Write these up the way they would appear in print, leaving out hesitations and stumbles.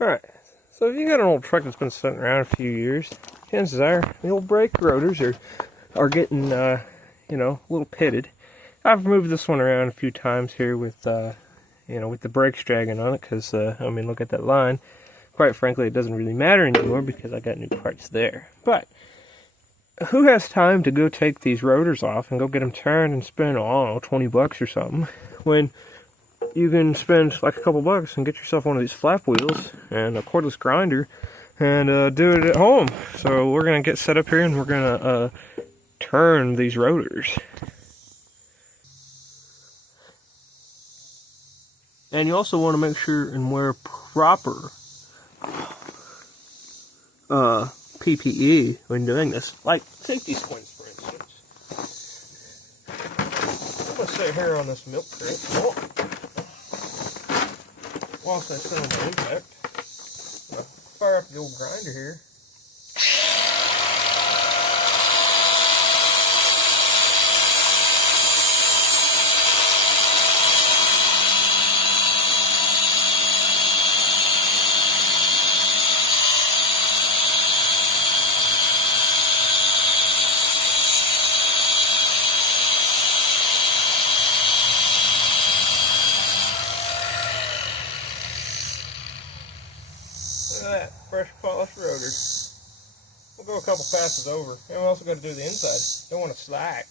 Alright, so if you got an old truck that's been sitting around a few years, chances are the old brake rotors are getting, you know, a little pitted. I've moved this one around a few times here with, you know, with the brakes dragging on it, because, I mean, look at that line. Quite frankly, it doesn't really matter anymore because I got new parts there. But who has time to go take these rotors off and go get them turned and spend, I don't know, 20 bucks or something, when you can spend like a couple bucks and get yourself one of these flap wheels and a cordless grinder and do it at home. So we're going to get set up here and we're going to turn these rotors. And you also want to make sure and wear proper PPE when doing this, like safety squints, for instance. I'm going to sit here on this milk crate whilst I sit on my impact. Fire up the old grinder here. Look at that, fresh polished rotor. We'll go a couple passes over. And we also got to do the inside. Don't want to slack.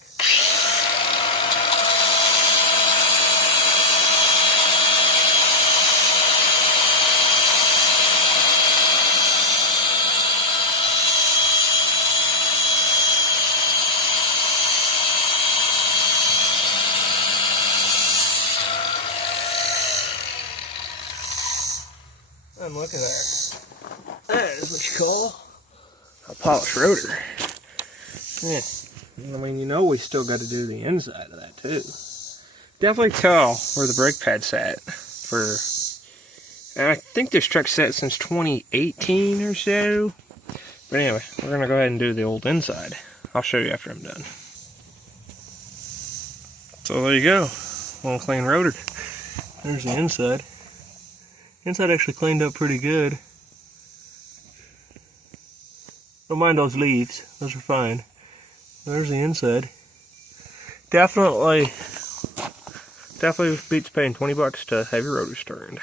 And look at there. That is what you call a polished rotor. Yeah. I mean, you know we still got to do the inside of that too. Definitely tell where the brake pad's at. And I think this truck's set since 2018 or so. But anyway, we're going to go ahead and do the old inside. I'll show you after I'm done. So there you go. One clean rotor. There's the inside. Inside actually cleaned up pretty good. Don't mind those leaves, those are fine. There's the inside. Definitely beats paying 20 bucks to have your rotors turned.